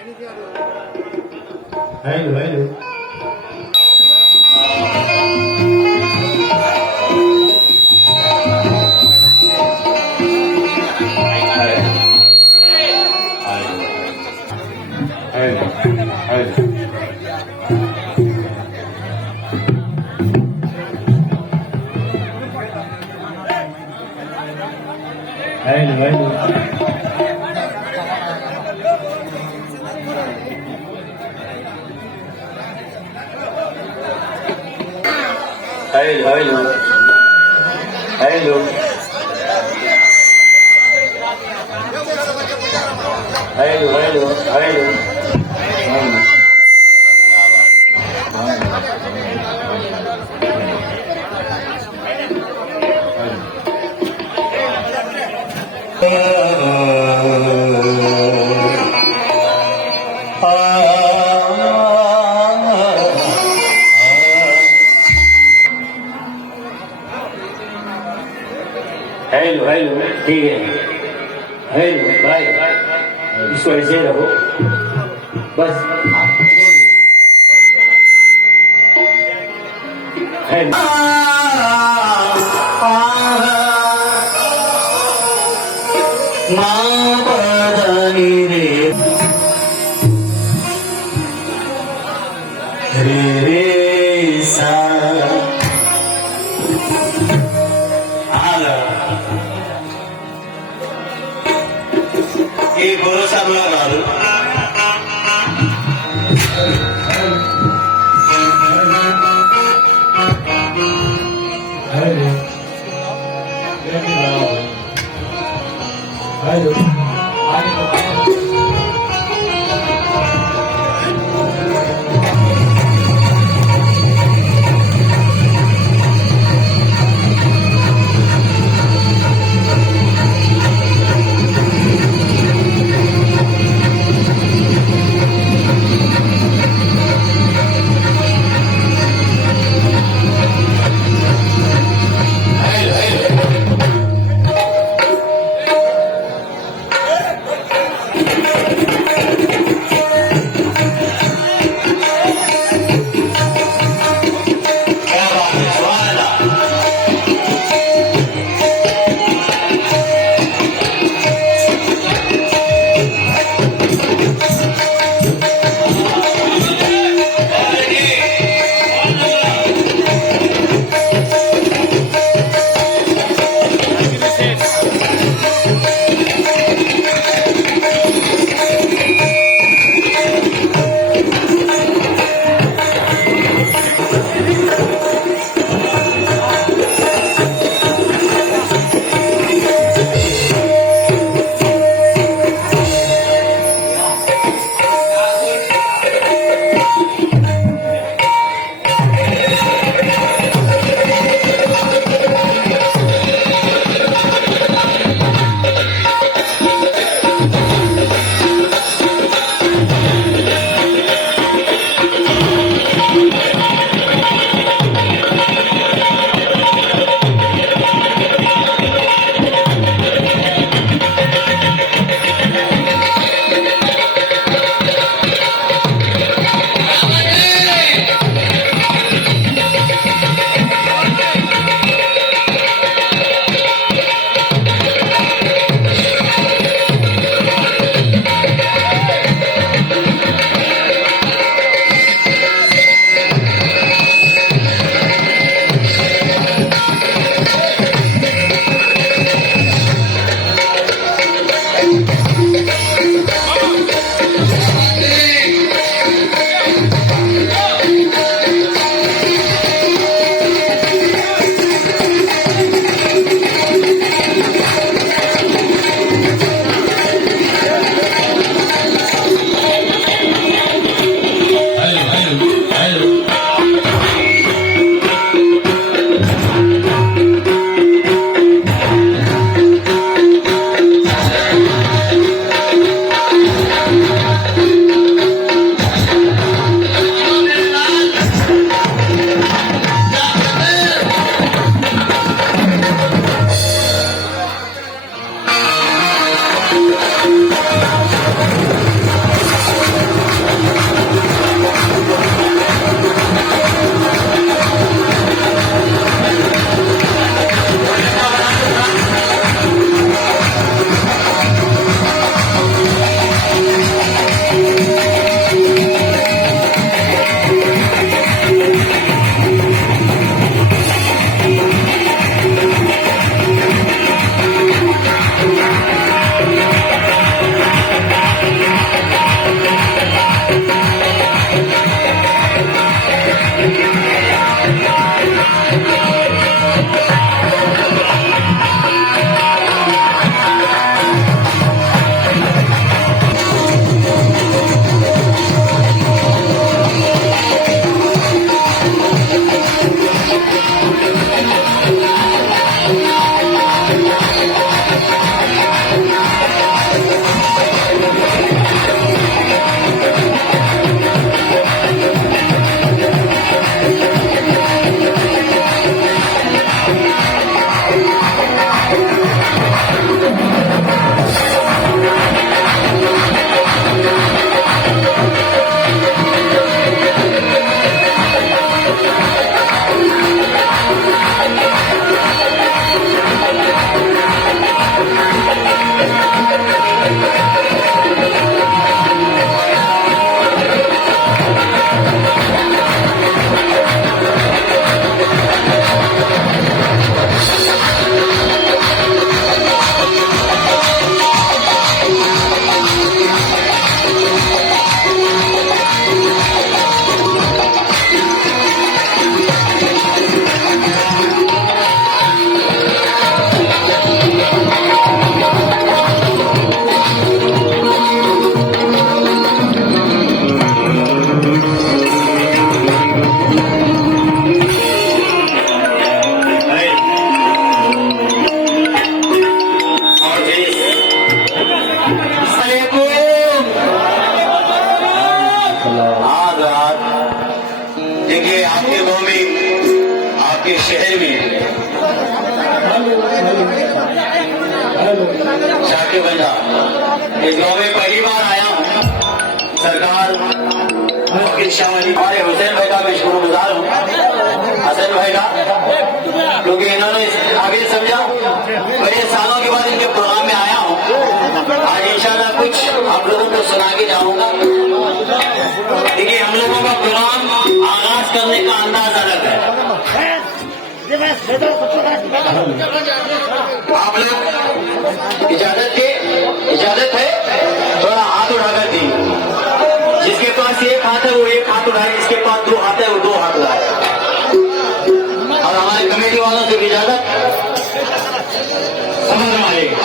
Hello, hello. Hello, hello. Hello, hello, hello. Hello hello ठीक है hello bye इसको ऐसे रखो बस हेलो रे सा ఈ పురుషంలో కాదు देखिए आपके गांव में, आपके शहर में शाकिब बंदा, इस गांव में पहली बार आया हूँ। सरकार फकीर शाह अली हमारे हुसैन भाई का मैं शुक्रगुजार हूँ, हसन भाई का, क्योंकि इन्होंने आगे समझा। बड़े सालों के बाद इनके प्रोग्राम में आया हूँ। आज इंशाल्लाह कुछ आप लोगों को सुना के जाऊंगा। देखिए हम लोगों का प्रोग्राम आगाज करने का अंदाज अलग है। आप लोग इजाजत है, थोड़ा हाथ उठाकर दी। जिसके पास एक हाथ है वो एक हाथ उठाए, जिसके पास दो हाथ है वो दो हाथ उठाए। और हमारे कमेटी वालों से इजाजत, समझ में आएगी।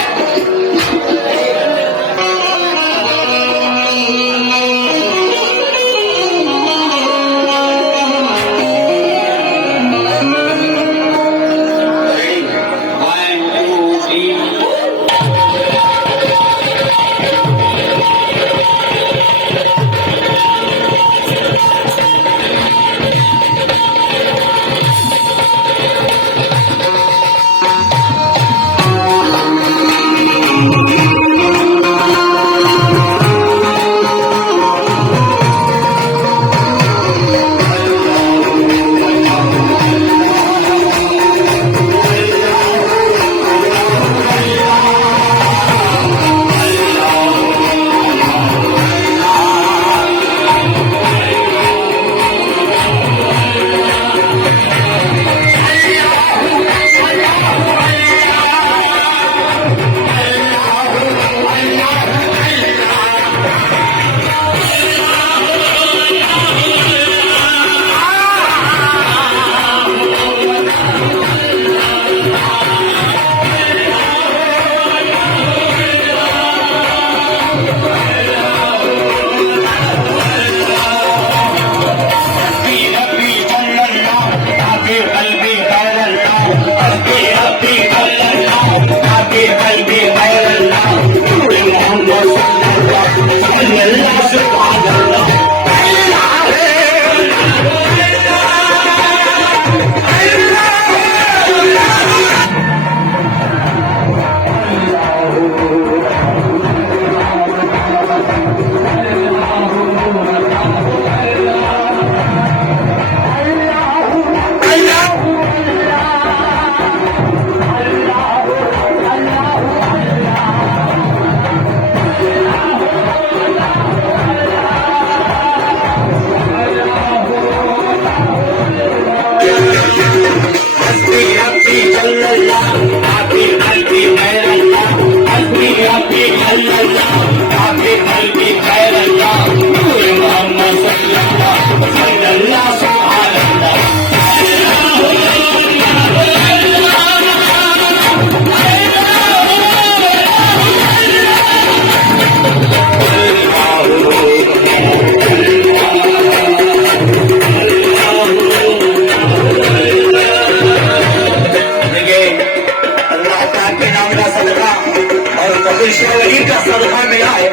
का सदका मिला है।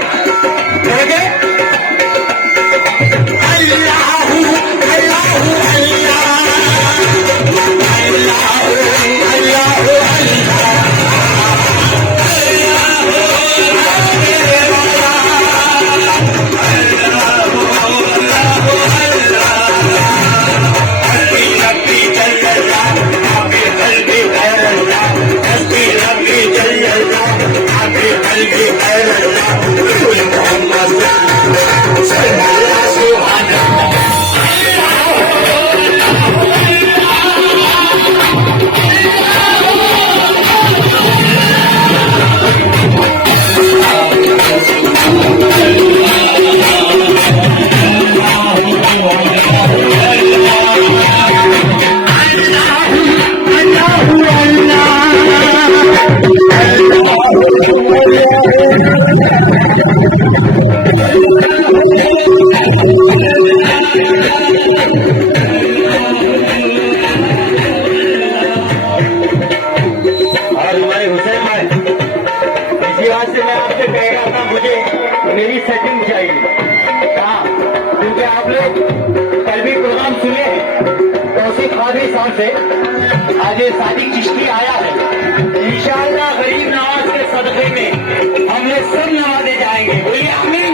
मेरी सेटिंग चाहिए, हाँ, क्योंकि आप लोग कल भी प्रोग्राम सुने हैं। तौर से आज ये सादिक चिश्ती आया है। इंशाअल्लाह गरीब नवाज के सदक़े में हम लोग सब नवाजे जाएंगे। बोलिए आमीन।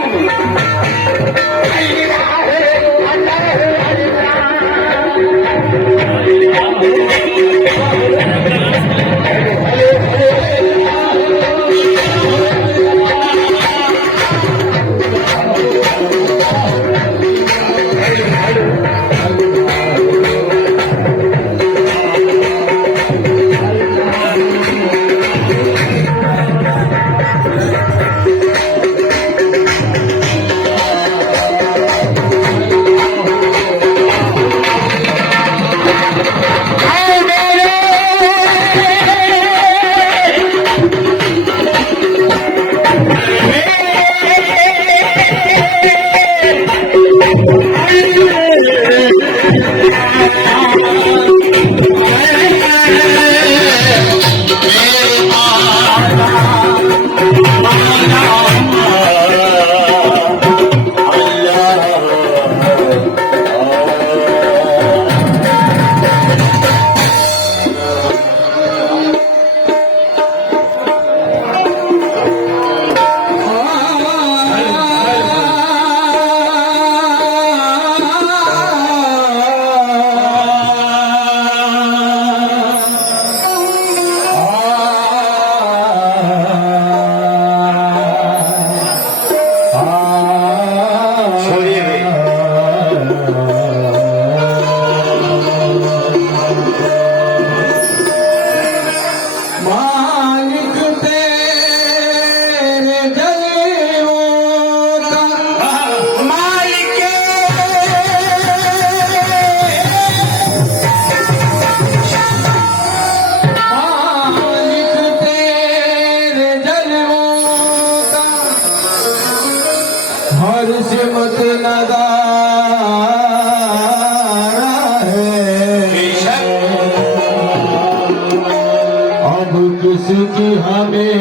किसकी हमें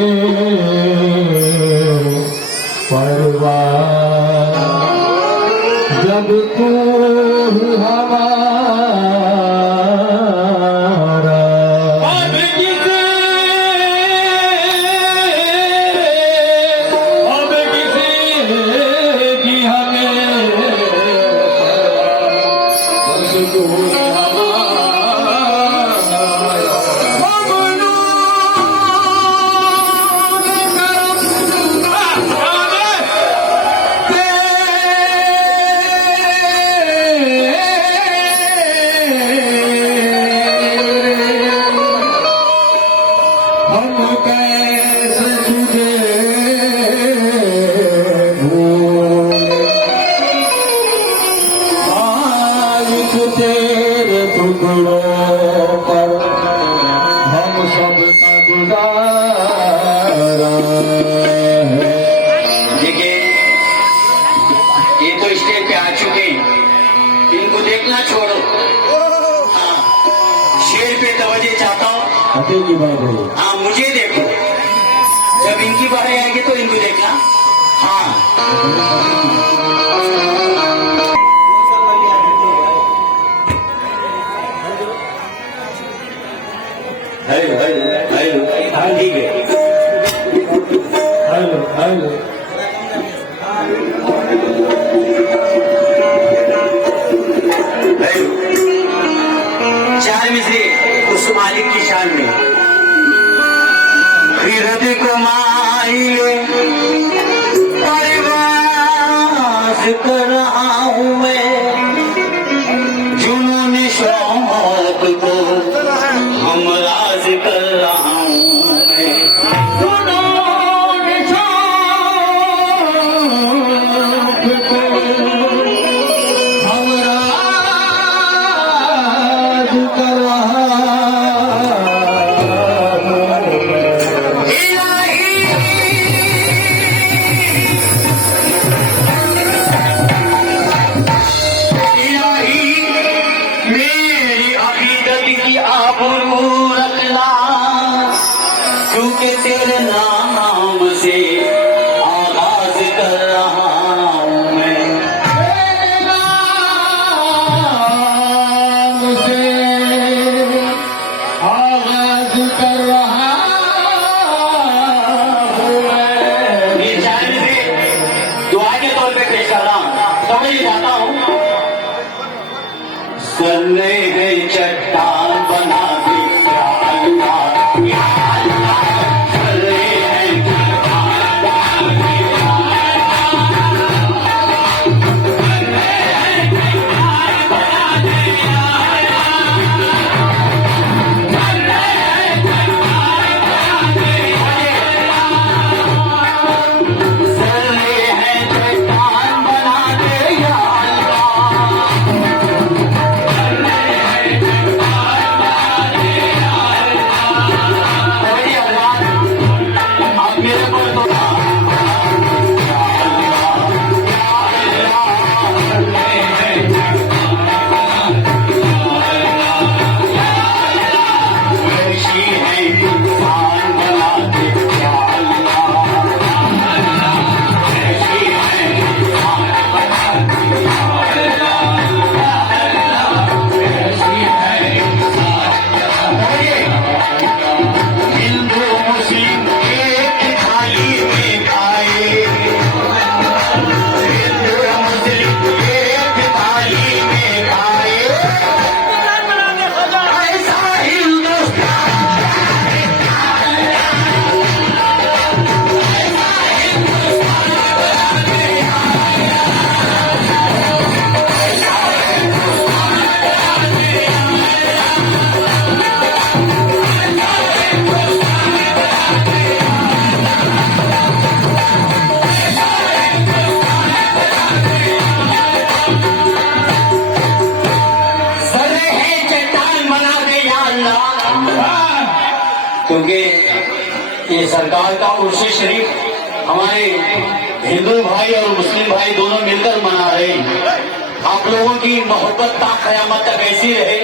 परवाह जब तू ही हमारा। अब किसी की हमें बस तू ही तेरे टुकड़ों पर हम सब का गुजारा है। देखिए ये तो स्टेज पे आ चुके हैं, इनको देखना छोड़ो। हाँ, शेर पे तवज्जो चाहता हूँ। अकेली बात है। हाँ, मुझे देखो, जब इनकी बारी आएगी तो इनको देखना। हाँ, हेलो हेलो हेलो, हाँ ठीक है। हेलो हेलो चार मिसरे उस मालिक की शान में। खिरत को माइले परिवार समझ जाता हूँ। सन्ने है चट्टान बना दे या अल्लाह, या अल्लाह। सन्ने है चट्टान बना दे या क्योंकि ये सरकार का उर्स शरीफ हमारे हिंदू भाई और मुस्लिम भाई दोनों मिलकर मना रहे हैं। आप लोगों की मोहब्बत ता क़यामत तक ऐसी रहे,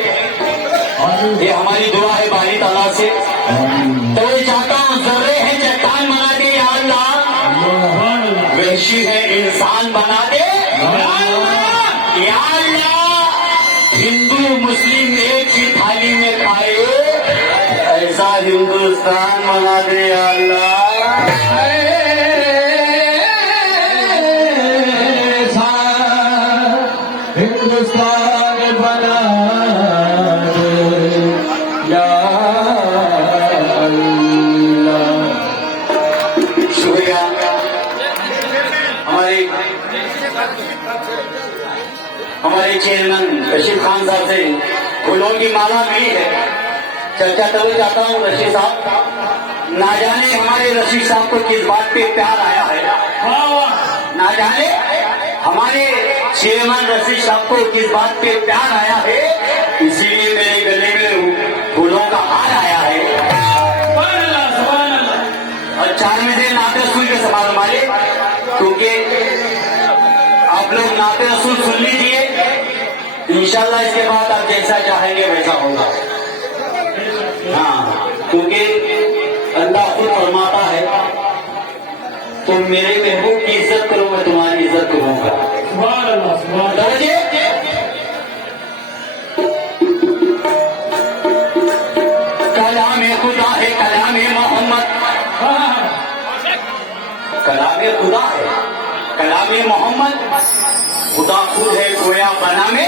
ये हमारी दुआ है बारी ताला से। तो ये चाहता हूँ जर्रे है चट्टान बना दे या अल्लाह, वहशी है इंसान बना दे या अल्लाह। हिंदू मुस्लिम एक ही थाली में खाए, ऐसा हिंदुस्तान बना दे या अल्लाह। ऐसा हिंदुस्तान बना दे या अल्लाह। शुक्रिया। हमारे चेयरमैन रशीद खान साहब से फूलों की माला मिली है। चर्चा करना चाहता हूँ रशीद साहब, ना जाने हमारे रशीद साहब को किस बात पे प्यार आया है, ना जाने हमारे चेयरमैन रशीद साहब को किस बात पे प्यार आया है, इसीलिए मेरे गले में फूलों का हार आया है। और 4 बजे नाते रसूल के समारोह वाले, क्योंकि आप लोग नाते रसूल सुन लीजिए, इंशाल्लाह इसके बाद आप जैसा चाहेंगे वैसा होगा। हाँ, क्योंकि अल्लाह खुद फरमाता है तुम मेरे महबूब की इज्जत करो, मैं तुम्हारी इज्जत करूंगा। कलामे खुदा है, कलामे मोहम्मद, कलामे खुदा है, कलामे मोहम्मद। खुदा खुद है गोया बना में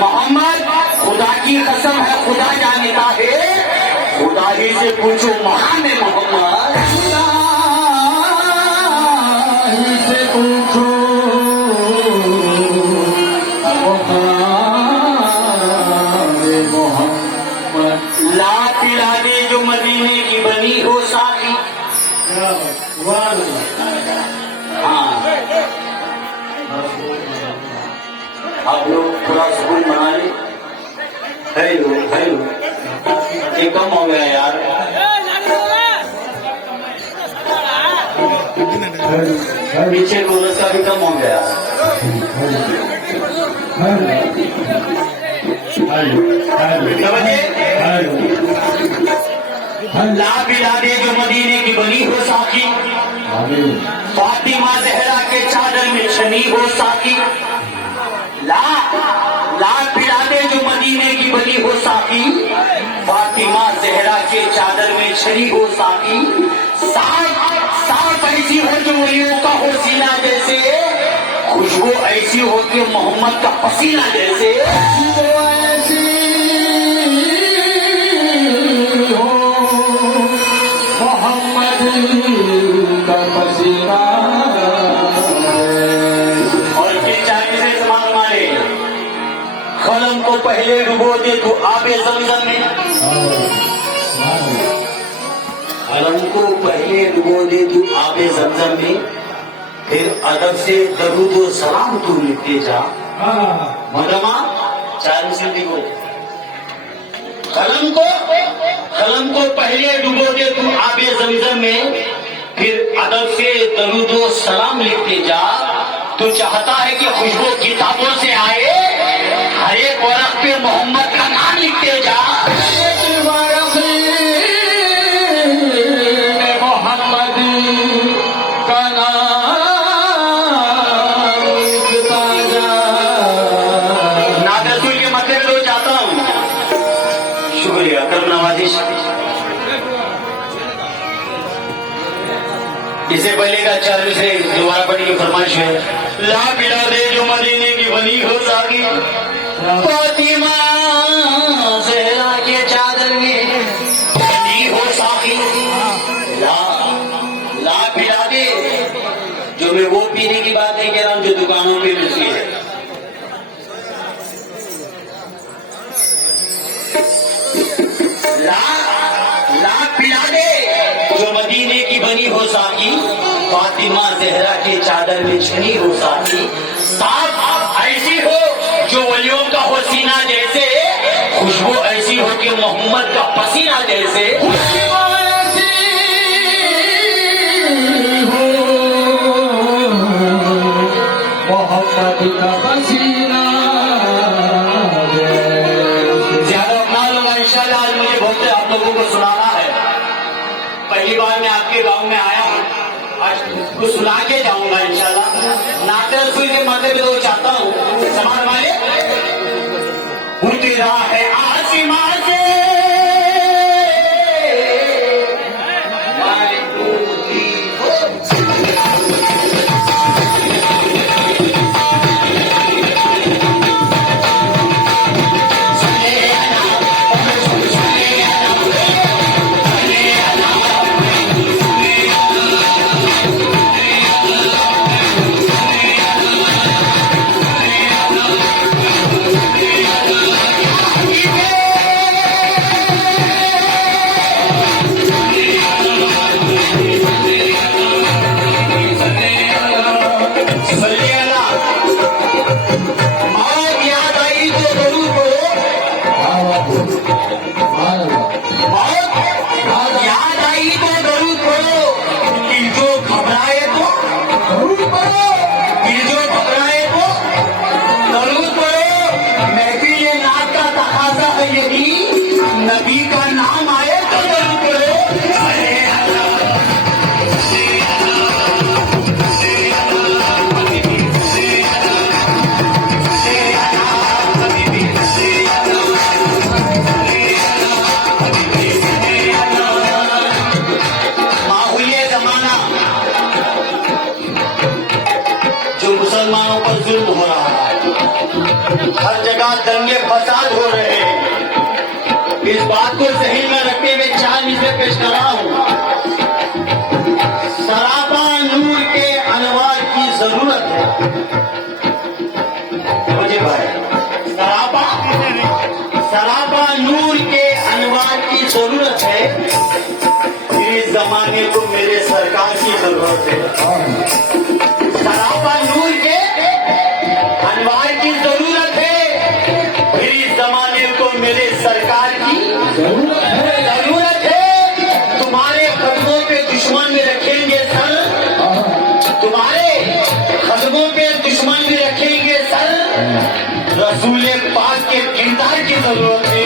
मोहम्मद। खुदा की कसम है खुदा जानता है, खुदा ही से पूछो महान मोहम्मद। खुदा ही से पूछो मोहम्मद। ला पिला दे जो मदीने की बनी हो साकी। हाँ, आप लोग थोड़ा सुकून बना ले। हेलो हेलो, ये कम हो गया यार। पीछे कोरस का भी कम हो गया। ला पिला दे जो मदीने की बनी हो साकी, फातिमा जहरा के चादर में छनी हो साकी। ला पिला दे जो मदीने की बनी हो साकी, फातिमा जहरा के चादर में छनी हो साकी। साफ ऐसी हो जो वलियों का हो सीना जैसे, खुशबू ऐसी हो कि मोहम्मद का पसीना जैसे ऐसी हो मोहम्मद का पसीना। और फिर चाहे से समान मारे कलम को पहले डुबो दे तो आबे जमजम में, कलम को पहले डुबो दे तू आबे जमजम में, फिर अदब से दरूद व सलाम तू लिखते जा। मदमा चार सिंधी को कलम को पहले डुबो दे तू आबे जमजम में, फिर अदब से दरूद व सलाम लिखते जा। तू चाहता है कि खुशबू किताबों से आए, हर एक वर्क पे मोहम्मद का नाम लिखते जा। मोहम्मद का नाम लिखता जा। नादरसुल के मतलब लो चाहता हूँ। शुक्रिया करम नवाजिश। इससे पहले का चार से दोबारा पढ़ने की फरमाइश है। ला बिला दे जो मदीने की बनी हो सागी, फातिमा ज़हरा के चादर में बनी हो सागी। ला बिला दे जो मैं वो पीने की बात नहीं कह रहा हूँ जो दुकानों पे मिलती है। ला पिला दे जो मदीने की बनी हो साकी, फातिमा ज़हरा के चादर में छनी हो साकी। साफ ऐसी हो जो वलियों का हो सीना जैसे, खुशबू ऐसी हो कि मोहम्मद का पसीना जैसे। मोहम्मद का पसीना ज्यादा अपना लूंगा इंशाल्लाह। आज मुझे बहुत आप लोगों को सुनाना है। पहली बार मैं आपके गांव में आया हूँ, आज कुछ सुना के जाऊंगा इंशाल्लाह। नाते रसूल के मदे में तो चाहता हूँ समान वाले उतरा है आसमां से नबी का नाम आए तो जरूर करो। माहौलिया जमाना जो मुसलमानों पर जुल्म हो रहा है, हर जगह दंगे फसाद हो रहे हैं, इस बात को जहन में रखते हुए चार मिसरें पेश कर रहा हूं। सरापा नूर के अनवार की जरूरत है मुझे भाई, सरापा नूर के अनवार की जरूरत है। इस जमाने को मेरे सरकार की जरूरत है। सरापा नूर के अनवार की जरूरत है, इस जमाने को मेरे सरकार की जरूरत है। तुम्हारे कदमों पे दुश्मन भी रखेंगे सर, तुम्हारे कदमों पे दुश्मन भी रखेंगे सर। रसूल पाक के किरदार की जरूरत है।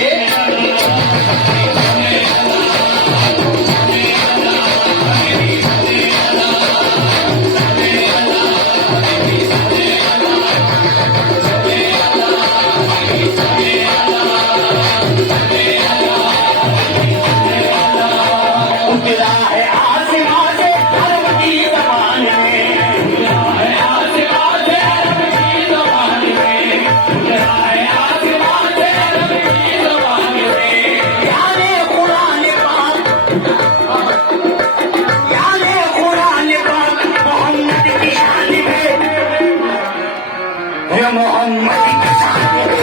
उतरा है आसमां से अरब की जबान में, उतरा है आसमां से अरब ये मोहम्मद की शान है।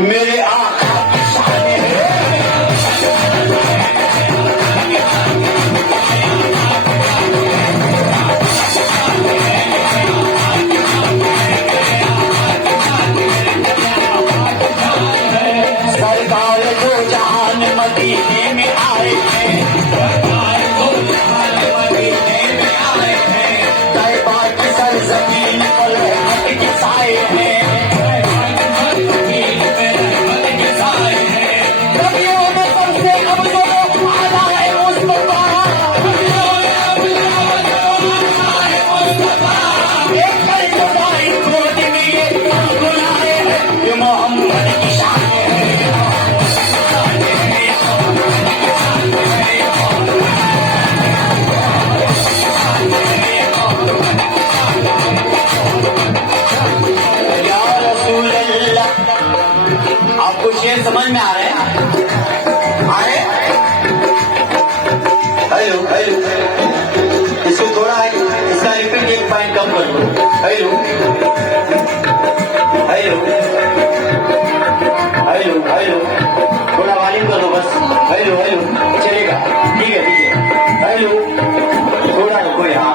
मेरे आका की शान है। सरकार जो जहान मदीने में आए हैं, सरकार जो जहान मदीने में आए हैं, तैबा की सरजमीन पर रहमत के साए हैं। आपको शेर समझ में आ रहे हैं? आए? हेलो हेलो, इसको थोड़ा इसका रिपीट एक पॉइंट कम कर दो। हेलो हेलो हेलो हेलो, थोड़ा वॉल्यूम कर दो बस। हेलो हेलो चलेगा, ठीक है ठीक है। हेलो थोड़ा रुको, यहाँ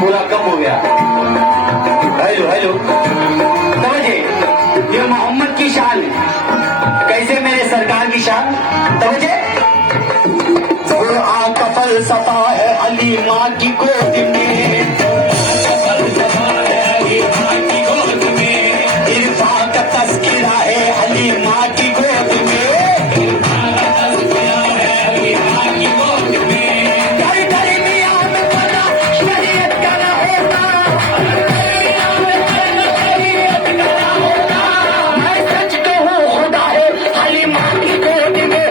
पूरा कम हो गया। हेलो हेलो, समझिए ये मोहम्मद की शान है। कैसे मेरे सरकार की शान? समझे? कुरान का फलसफा है अली माँ की गोद में, इरफान का तस्किरा है अली माँ की गोद में, घर घर मियां में बना शरीयत का रहेगा, मैं सच कहूँ खुदा है अली माँ की गोद में।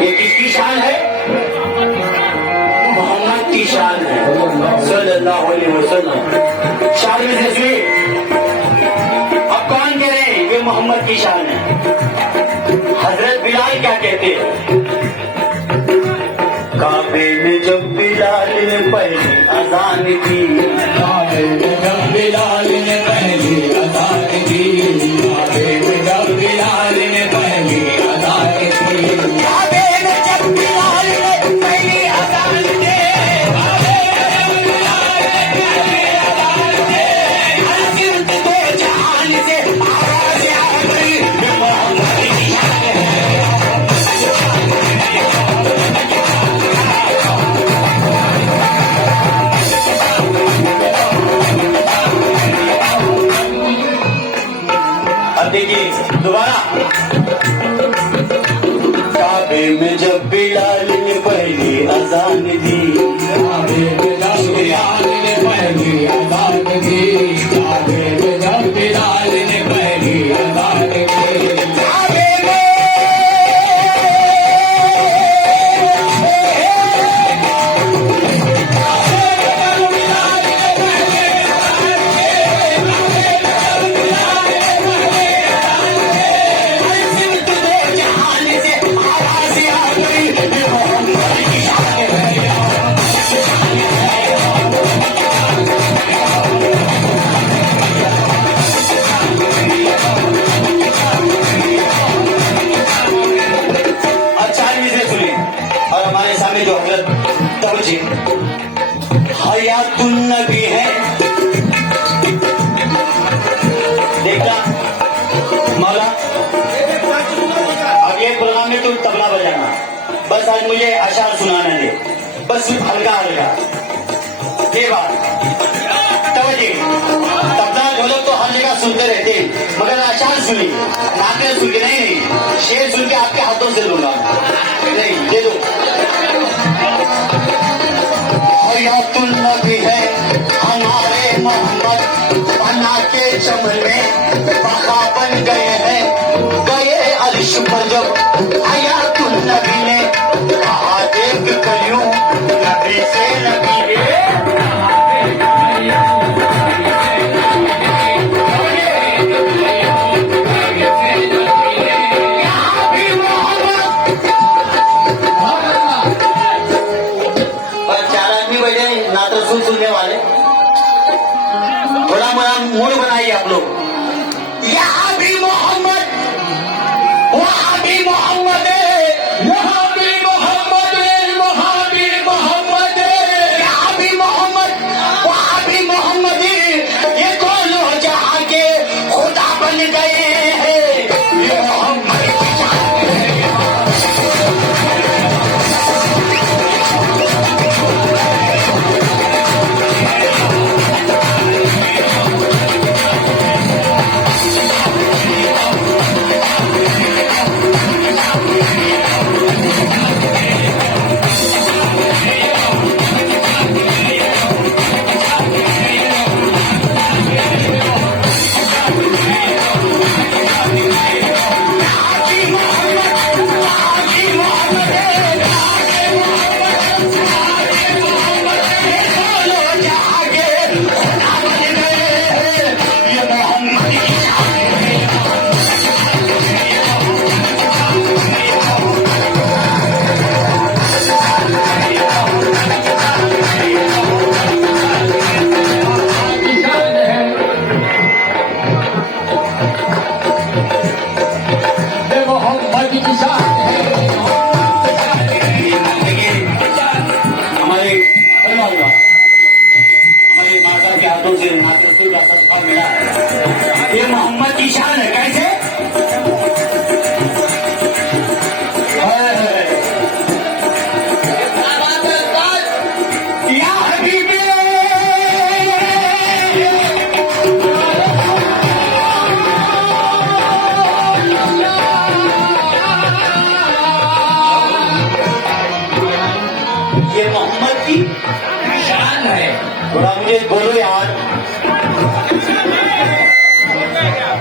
ये किसकी शान है? मोहम्मद की शान है सल्लल्लाहु अलैहि वसल्लम। शान में से अब कौन कह रहे हैं ये मोहम्मद की शान है? हजरत बिलाल क्या कहते हैं? काबे में जब बिलाल ने पहली अजान दी, काबे में जब बिलाल ने पहली अजान दी, काबे में जब बिलाल ने पहली अजान दी, काबे में जब बिलाल ने पहली अजान दी, काबे में जब बिलाल ने पहली अजान दी, हर दो जहान से आवाज आ गई, मोहम्मद की शान है। अब देखिए दोबारा, काबे में जब बिलाल ने पहली अजान दी, काबे में जब बिलाल ने पहली अजान दी, काबे में जब बिलाल ने पहली अजान दी, काबे में आज मुझे अशार सुनाना दे, बस सिर्फ हल्का हल्का ये बात। तवज्जो, तबला ढोलक तो हर जगह सुनते रहते, मगर अशार सुनी, नाते सुन के नहीं, शेर सुन के आपके हाथों से लूंगा। नहीं, दे दो। हयातुल नबी है हमारे मोहम्मद, पन्ना के चमन में बखा बन गए हैं, गए अर्श पर जब हयातुल नबी ने कहा देख कलियों नबी से नबी सुनने वाले बड़ा बड़ा मूड बनाइए आप लोग। यहाँ भी मोहम्मद, वहाँ भी मोहम्मद, यहाँ भी मोहम्मद, वहाँ भी मोहम्मद, यहाँ भी मोहम्मद, वहाँ भी मोहम्मद, ये दोनों जहाँ के खुदा बन गए हैं, ये मोहम्मद की जान है। हमारे माता के हाथों से नाते का सदका मिला है, ये मोहम्मद की शान है। कैसे या हबीबी, ये मोहम्मद की शान है। थोड़ा मुझे बोलो यार,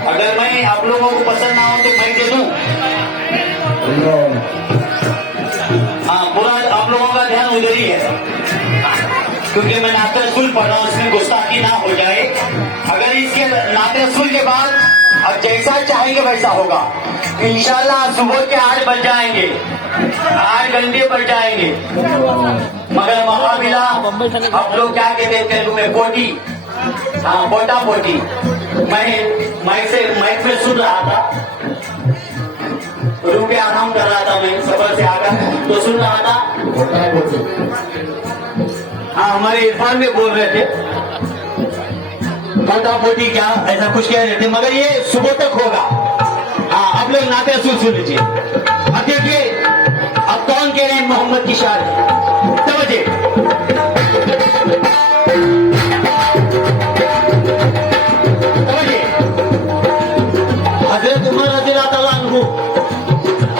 अगर मैं आप लोगों को पसंद ना हो तो मैं दे दूं। हाँ, पूरा आप लोगों का ध्यान उधर ही है, क्योंकि मैं नाते रसूल पढ़ रहा हूँ, इसमें गुस्ताखी ना हो जाए। अगर इसके नाते रसूल के बाद अब जैसा चाहेंगे वैसा होगा इंशाल्लाह। सुबह के 8 बज जाएंगे, 8 घंटे बज जाएंगे, मगर महाबिला आप लोग क्या कहते हैं तेलुगु में, पोटी, हाँ पोटा पोटी। मैं माइक में सुन रहा था, रूम पे आराम कर रहा था, मैं सफर से आकर तो सुन रहा था। हाँ, हमारे इरफान में बोल रहे थे पोटा पोटी, क्या ऐसा कुछ कह रहे थे, मगर ये सुबह तक होगा। हाँ, आप लोग नाते रसूल सुन लीजिए। अब देखिए अब कौन कह रहे हैं मोहम्मद की शान। तवज्जो, हजरत उमर रज़ियल्लाहु ताला अन्हु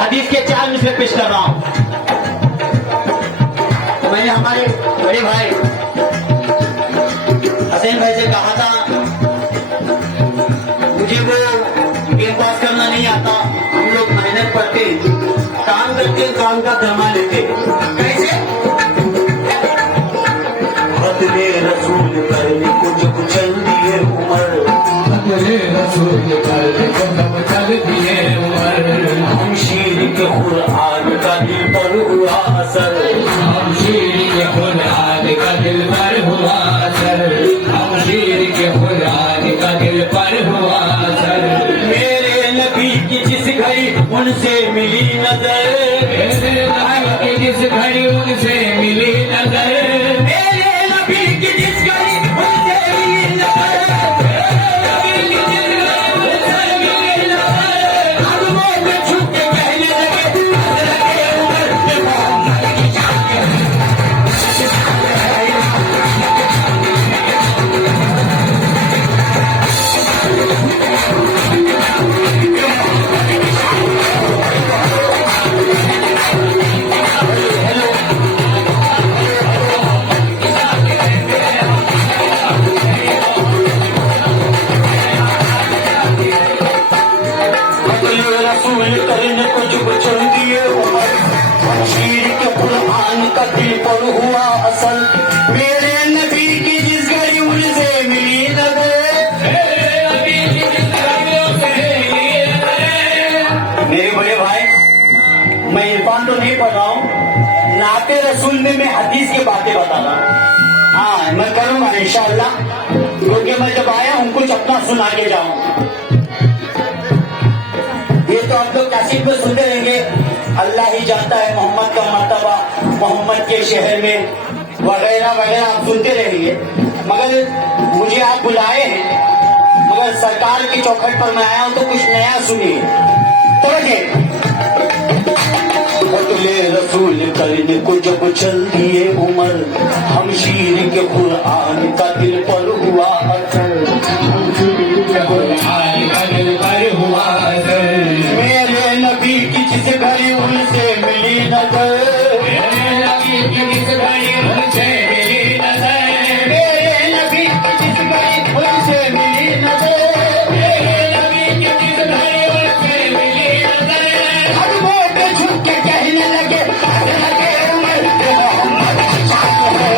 हदीस के 4 मिसरे पेश कर रहा हूं। मैंने हमारे बड़े भाई हसैन भाई से कहा था, मुझे वो गेम पास करना नहीं आता, हम लोग मेहनत करते, काम करके काम का कमा लेते। कैसे बदले रसूल करने को जो चल दिए उमर, बदले रसूल करने को जब चल दिए उमर, हम शीर के कुरान का दिल पर हुआ असर, हम शीर के कुरान का दिल पर हुआ असर, हम शीर के कुरान का दिल पर हुआ असर। मेरे नबी की जिस घड़ी उनसे मिली नजर, मेरे नबी की जिस घड़ी उनसे मिली नजर, मेरे नबी की जिस घड़ी उनसे मिली नजर, मोहम्मद रसूल में मैं हदीस की बातें बताता हूँ। हाँ, मैं करूँगा इंशाअल्लाह, क्योंकि मैं जब आया हूँ कुछ अपना सुना के जाऊँ। ये तो आप लोग कैसेट में सुनते रहेंगे, अल्लाह ही जानता है मोहम्मद का मर्तबा, मोहम्मद के शहर में वगैरह वगैरह आप सुनते रहेंगे। मगर मुझे आप बुलाए हैं, मगर सरकार की चौखट पर मैं आया हूं तो कुछ नया सुनिए। तो रसूल करने को जब चल दिए उमर, हम शीर के कुरान का दिल पर हुआ असर, कुरान का दिल पर हुआ असर। मेरे नबी की जिस घड़ी उनसे मिली नजर, मेरे नबी की जिस घड़ी उनसे मिली नजर, मेरे नबी की जिस घड़ी उनसे मिली नजर, मेरे नबी की जिस घड़ी उनसे मिली नजर, हम वो पे झुक के कहने लगे उमर के मोहम्मद की शान है।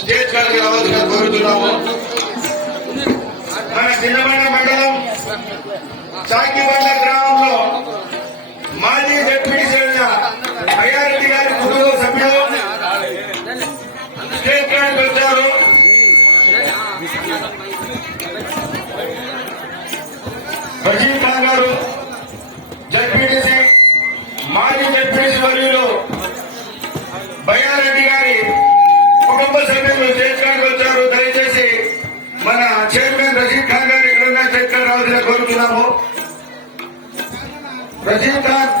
స్టేజ్ కాడికి రావాల్సిన కోరుతున్నాము. మన చిన్నబండ మండలం చాకిబండ గ్రామంలో మాజీ డిప్యూటీ సీఎం అయ్యారెడ్డి గారి కుటుంబ సభ్యులు స్టేజ్ కాడికి వచ్చారు. రషీద్ ఖాన్ గారు జడ్పీటీసీ, మాజీ జడ్పీటీసీ వర్యులు బయ్యారెడ్డి గారి కుటుంబ సభ్యులు స్టేజ్ కాడికి వచ్చారు. దయచేసి మన చైర్మన్ రషీద్ ఖాన్ గారు ఎక్కడున్నా స్టేజ్ కాడికి రావాల్సిన కోరుతున్నాము. రషీద్ ఖాన్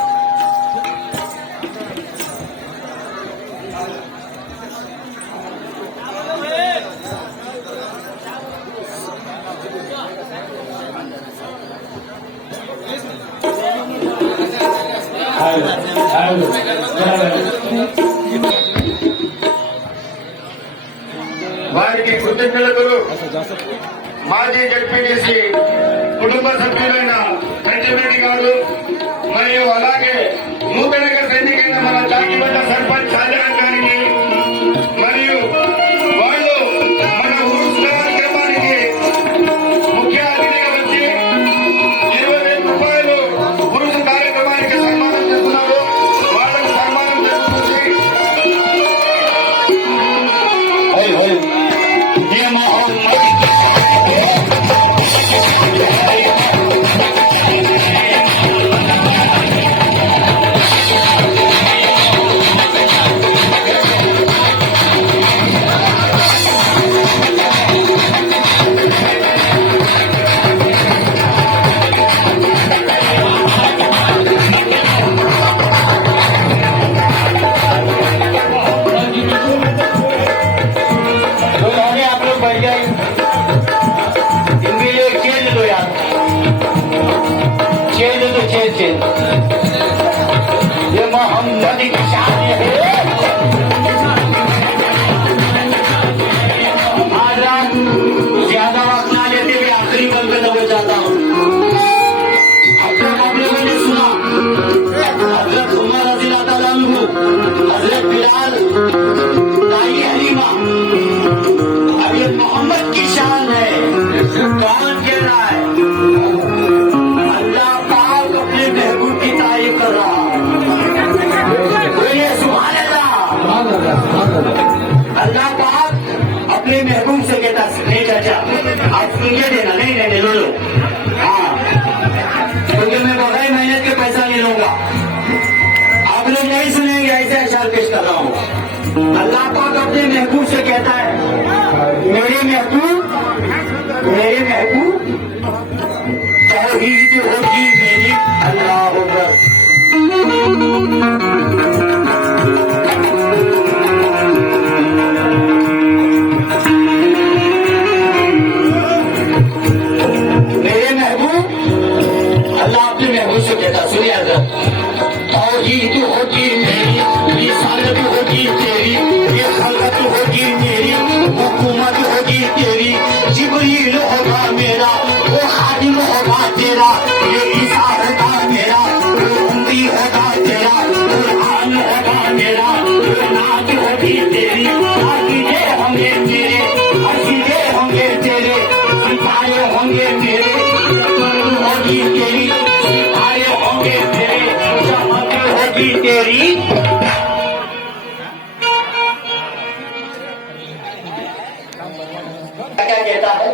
వారికి కృతజ్ఞతలు. మాజీ జడ్పీటీసీ కుటుంబ సభ్యులైన సంజీవరెడ్డి గారు మరియు అలాగే నూతనంగా ఎన్నికైన మన చాకిబండ సర్పంచ్ షాజహాన్ గారికి మరియు వాళ్ళు మన ఉరుస్ కార్యక్రమానికి ముఖ్య అతిథిగా వచ్చి 20,000 రూపాయలు ఉరుస్ కార్యక్రమానికి సన్మానం చేస్తున్నారు. వాళ్ళకు సన్మానం జరుగుతుంది. ये मोहम्मद की शान है। आज रात ज्यादा वक्त ना लेते हुए आखिरी पल पे दबे जाता हूँ। अपने मामले मैंने सुना हजरत उमर रज़ियल्लाहु ताला अन्हु, हजरत बिलाल, दाई हलीमा, अब ये मोहम्मद की शान है। कौन कह रहा है? अल्लाह पाक अपने महबूब की तारीफ कर रहा है। अल्लाह पाक अपने महबूब से कहता नहीं चाचा आप मुझे देना, नहीं नहीं लो लो। हाँ, क्योंकि मैं बगैर मेहनत के पैसा नहीं लूंगा। आप लोग नहीं सुनेंगे, ऐसे अशार पेश कर रहा हूँ। अल्लाह पाक अपने महबूब से कहता है मेरे महबूब तौहीद होगी मेरी। अल्लाह अकबर। तौहीद होगी मेरी, रिसालत होगी तेरी, ये खलकत होगी मेरी, हुकूमत होगी तेरी, जिब्रील होगा मेरा, वो खादिम होगा तेरा, ये ईसा होगा मेरा, वो उम्मी होगा तेरा, कुरान होगा मेरा, वो नात होगी तेरी, अकीदे होंगे मेरे, अकीदे होंगे तेरे, सितारे होंगे मेरे, चमक होगी तेरी, सितारे होंगे तेरे, चमक होगी तेरी। क्या कहता है?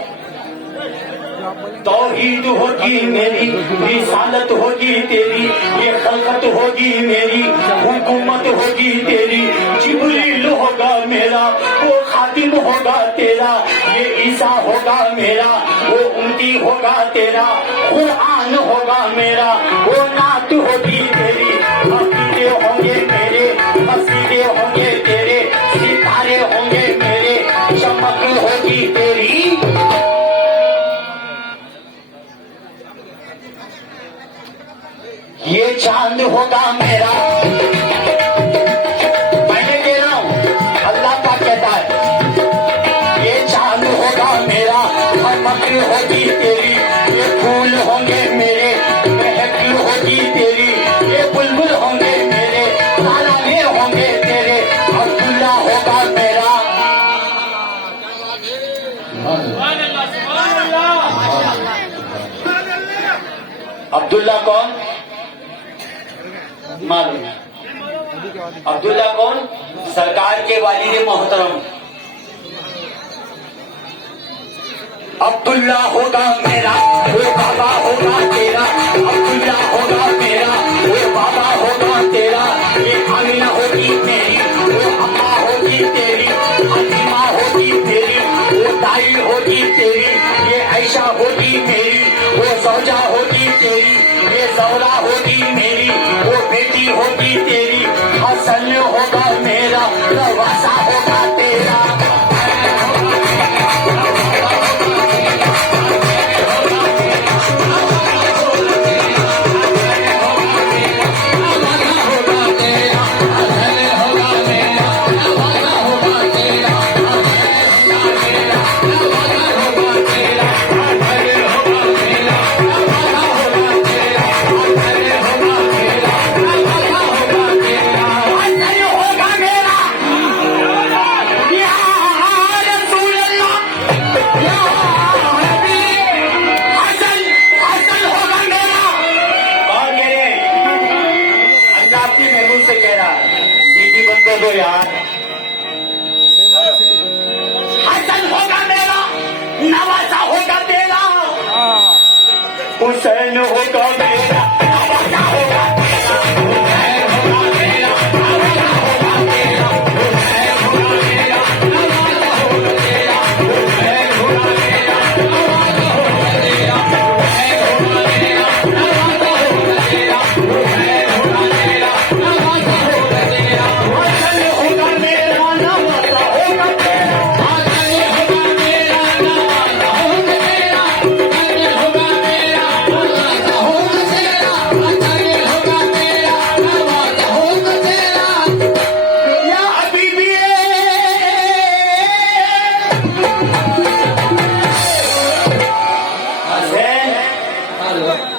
तौहीद होगी मेरी, रिसालत होगी तेरी, ये खलकत होगी मेरी, हुकूमत होगी तेरी, जिब्रील होगा मेरा, वो खादिम होगा तेरा, ये ईसा होगा मेरा, वो उम्मी होगा तेरा, कुरान होगा मेरा, वो नात होगी तेरी, अकीदे होंगे मेरे, मसीदे होंगे तेरे, सितारे होंगे मेरे, चमक होगी तेरी। ये चांद होगा मेरा, मैंने कह रहा हूं, अल्लाह का कहता है, ये चांद होगा मेरा, चमक होगी तेरी, ये फूल होंगे मेरे, महक होगी तेरी, ये बुलबुल होंगे मेरे, ताराने होंगे तेरे, अब्दुल्ला होगा मेरा। अब्दुल्ला कौन मालूम? अब्दुल्ला कौन? सरकार के वालिद मोहतरम अब्दुल्ला होगा मेरा, वो बाबा होगा तेरा, अब्दुल्ला होगा मेरा, वो बाबा होगा तेरा, ये आमिना होगी मेरी, वो अम्मा होगी तेरी, फतिमा होगी तेरी, वो ताई होगी तेरी, ये आयशा होगी मेरी, वो सौजा होगी तेरी, ये जौरा होगी मेरी, वो बेटी होगी तेरी, हसन होगा मेरा, रवासा होगा तेरा। यार हसन होगा मेरा, नवाजा होगा तेरा, हुसैन होगा मेरा, नवाजा होगा तेरा, हुसैन होगा मेरा, नवाजा होगा तेरा, हुसैन होगा मेरा, नवाजा होगा तेरा, हुसैन होगा मेरा, नवाजा होगा तेरा, हुसैन होगा मेरा, नवाजा होगा तेरा, हुसैन होगा मेरा, नवाजा होगा तेरा, हसन होगा मेरा, नवाजा होगा तेरा, हसन होगा मेरा, नवाजा होगा तेरा, हसन होगा मेरा, नवाजा होगा तेरा, हसन होगा मेरा, नवाजा होगा तेरा। या हबीबी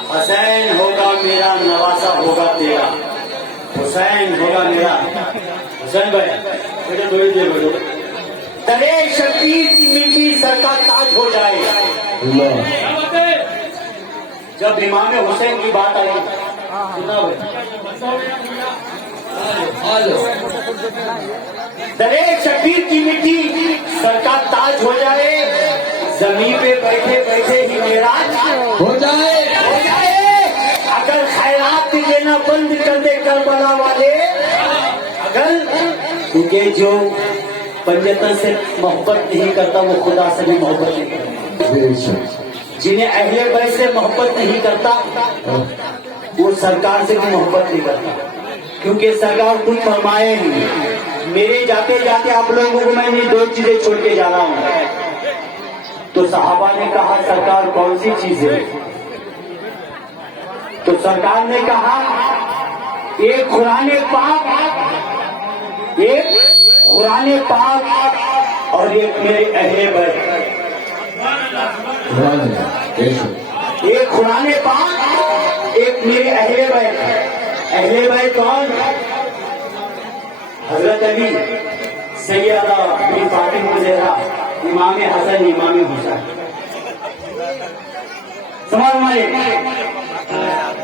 हसैन होगा मेरा, नवासा होगा तेरा, हुसैन होगा मेरा। हुसैन भाई बेटे थोड़ी देर बैठो। तले शबीर की मिट्टी सर का ताज हो जाए। जब इमाम हुसैन की बात आई, सुना भाई, तले शबीर की मिट्टी सर का ताज हो जाए, जमीन पे बैठे बैठे ही मेराज हो जाए। अगर खैरात देना बंद कर दे करबला वाले, अगर क्योंकि जो पंजतन से मोहब्बत नहीं करता वो खुदा से भी मोहब्बत नहीं करता, जिन्हें अहले बैत से मोहब्बत नहीं करता वो सरकार से भी मोहब्बत नहीं करता, क्योंकि सरकार खुद फरमाए नहीं। मेरे जाते जाते आप लोगों को मैं ये दो चीजें छोड़ के जा रहा हूँ। तो साहबा ने कहा सरकार कौन सी चीज है? तो सरकार ने कहा एक कुरान पाक और एक मेरे अहले बैत। एक कुरान पाक, एक मेरे अहले बैत। अहले बैत कौन? हजरत अली, सैयदा बिन फातिमा ज़हरा, इमाम हसन, इमाम हुसैन। सवाल हमारे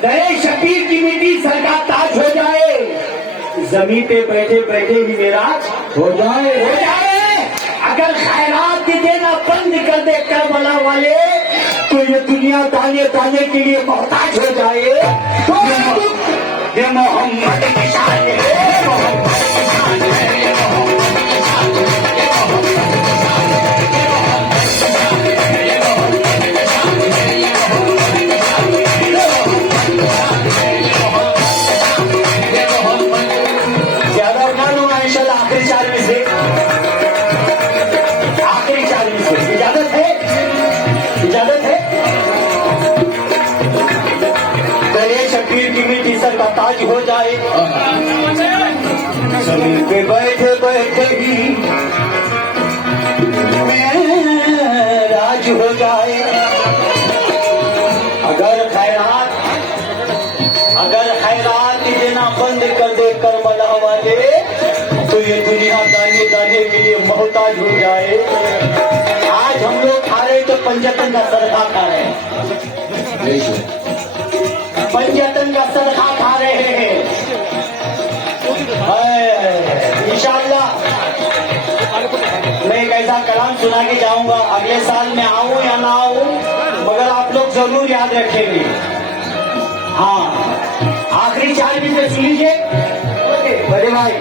दरे शबीर की मिट्टी सर का ताज हो जाए, जमीन पे बैठे बैठे ही मेराज हो जाए। अगर खैरात देना बंद कर दे करबला वाले, तो ये दुनिया दाने दाने के लिए मोहताज हो जाए। तो ये मोहम्मद की शान है, मोहम्मद की शान है, ये मोहम्मद की शान है, ये मोहम्मद की शान है, ये मोहम्मद की शान है, ये मोहम्मद की शान है, ये मोहम्मद की शान है, ये मोहम्मद की शान है, ये मोहम्मद, ये मोहम्मद। ज्यादा उठा लूंगा इंशाल्लाह आखिरी 4 में से, आखिरी 4 में से इजाजत है, इजाजत है। दरिया शबीर की मिट्टी सर का ताज हो जाए, जमीन पे बैठे बैठे ही राज हो जाए। अगर खैरात देना बंद कर दे करबला वाले, तो ये दुनिया दाने दाने के लिए मोहताज हो जाए। आज हम लोग खा रहे तो पंजतन का सदका खा रहे हैं, पंजतन का सदका खा रहे हैं। इंशाअल्लाह मैं एक ऐसा कलाम सुना के जाऊंगा, अगले साल में आऊं या ना आऊं, मगर आप लोग जरूर याद रखेंगे। हाँ, आखिरी 4 दिन में सुन लीजिए बड़े भाई।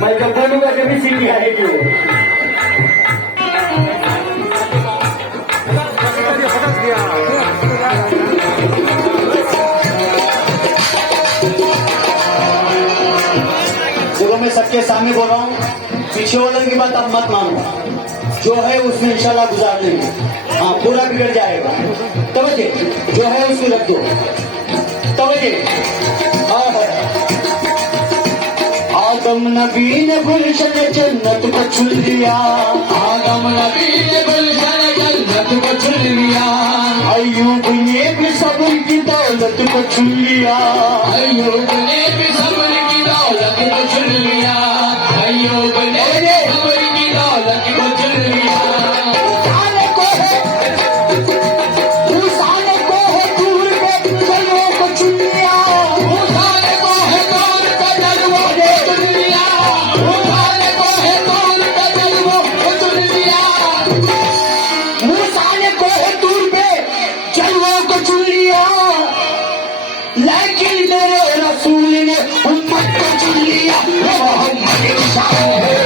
मैं जब बोलूंगा जब भी सीढ़ी आएगी। देखो मैं सबके सामने बोल रहा हूँ, पीछे वालों की बात आप मत मानो, जो है उसमें इंशाल्लाह गुजार देंगे। हाँ, पूरा बिगड़ जाएगा, तवज्जो, जो है उसको रख दो, तवज्जो। आदम नबी ने गुलशन जन्नत को चुन लिया, आदम नबी ने गुलशन जन्नत को चुन लिया। अय्यूब ने भी सब्र की दौलत को चुन लिया, अय्यूब ने भी सब्र की दौलत को चुन लिया, अय्यूब ने सब्र की दौलत को चुन लिया। लेकिन मेरे रसूल ने उम्मत को चुन लिया, वो मोहम्मद की शान है।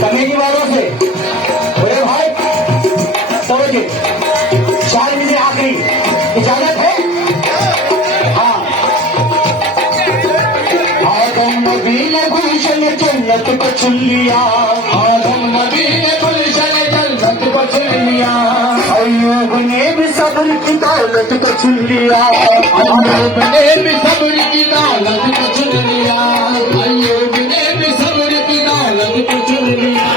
कमेटी वालों से बोले भाई समझिए, 4 बजे आखिरी इजाजत है। हाँ, आदम नबी ने गुलशन जन्नत को चुन लिया, आदम नबी ने गुलशन जन्नत को चुन लिया। अय्यूब ने भी सब्र की दौलत को चुन लिया, अय्यूब ने भी सब्र की दौलत को चुन लिया, अय्यूब ने भी सब्र की दौलत को चुन लिया।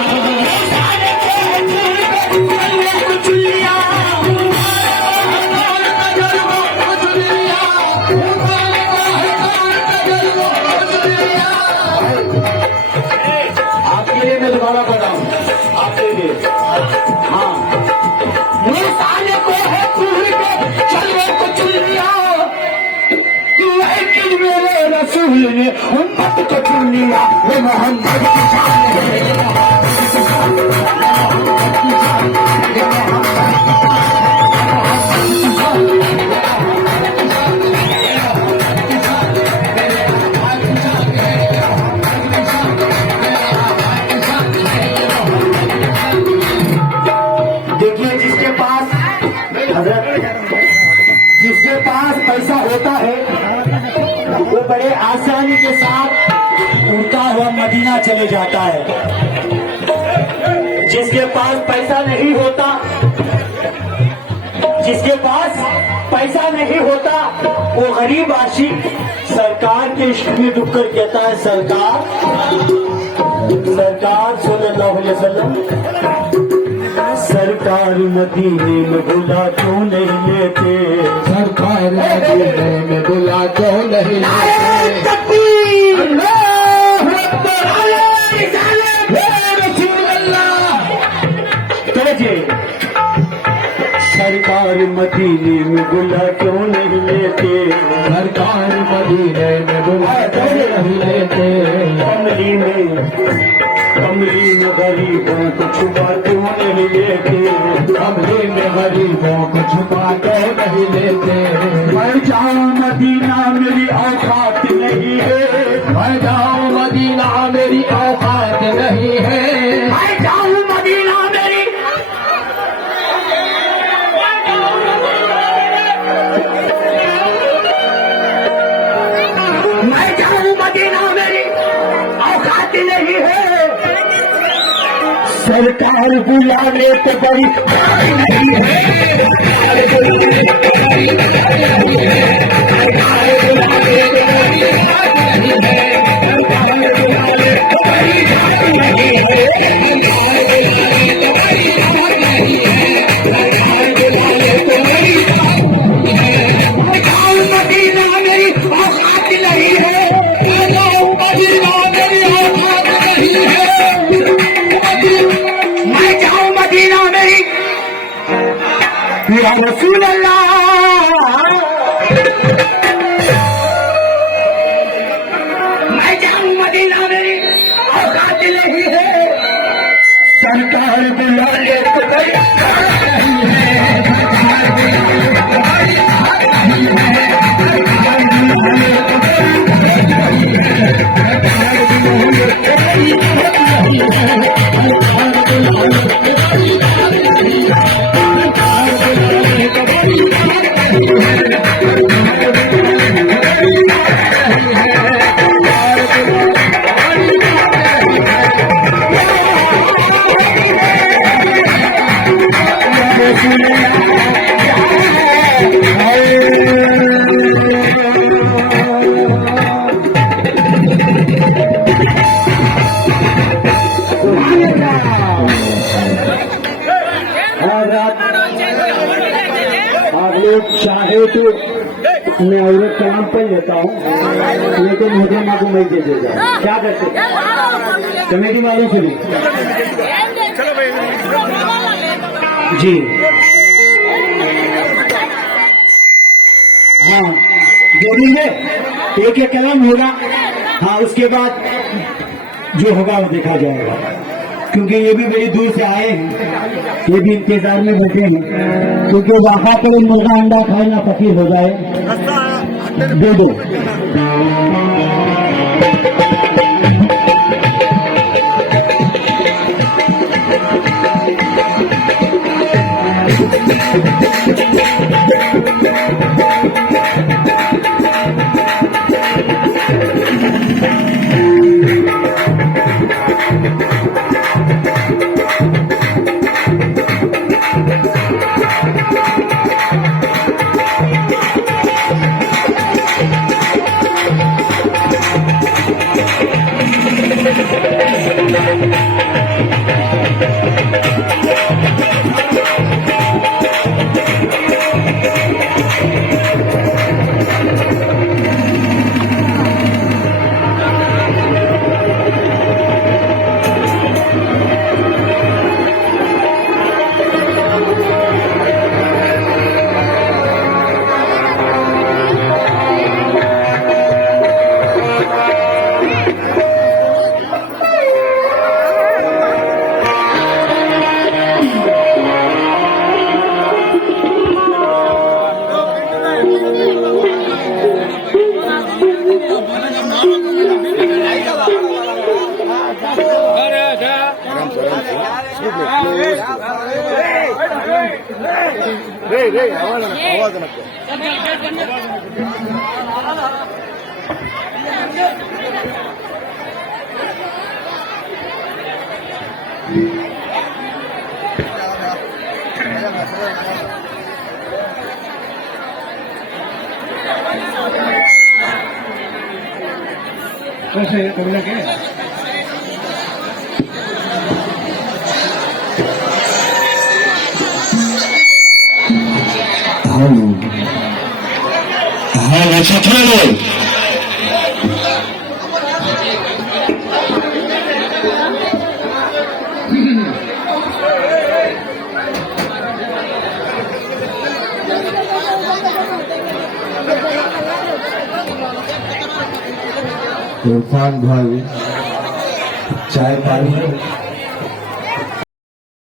आपके लिए मैं दोबारा बताऊं, आपके लिए। हाँ, मूसा को है पूरी में चलने को चुन लिया, लेकिन मेरे रसूल ने उम्मत को चुन लिया, वो मोहम्मद की शान है। चले जाता है। जिसके पास पैसा नहीं होता, जिसके पास पैसा नहीं होता, वो गरीब आशिक सरकार के इश्क में डूबकर कहता है, सरकार सल्लल्लाहु अलैहि वसल्लम, सरकार मदीने में बुला क्यों नहीं लेते, सरकार मदीने में बुला क्यों नहीं लेते। सरकार मदीने में बुला क्यों नहीं लेते, सरकार मदीने में बुला क्यों नहीं लेते। कमली में गरीबों को छुपा क्यों नहीं लेते, कमरे में गरीबों को छुपा क्यों नहीं लेते। मैं जाऊं मदीना मेरी औकात नहीं है, मैं जाऊं मदीना मेरी औकात नहीं है। मैं जाऊं मदीना मेरी औकात नहीं है। सरकार बुलाने तो बड़ी नहीं है। या रसूल अल्लाह, मैं जाऊं मदीना मेरी औकात नहीं है। सरकार बुला ले तो बड़ी नहीं है। आप लोग चाहे तो मैं औरत का नाम पढ़ लेता हूँ, लेकिन मुझे ना को नहीं दे देगा। क्या करते कमेटी वालों से भी जी, हाँ दे दीजिए, एक एक कलम होगा। हाँ उसके बाद जो होगा वो देखा जाएगा, क्योंकि ये भी बड़ी दूर से आए हैं, ये भी इंतजार में बैठे हैं, क्योंकि वहां पर मुर्गा अंडा खाए ना फकीर हो जाए। दे दो आवाज कैसे कभी लगे हाँ अच्छा थोड़ा लोग इरफान भाई चाय पानी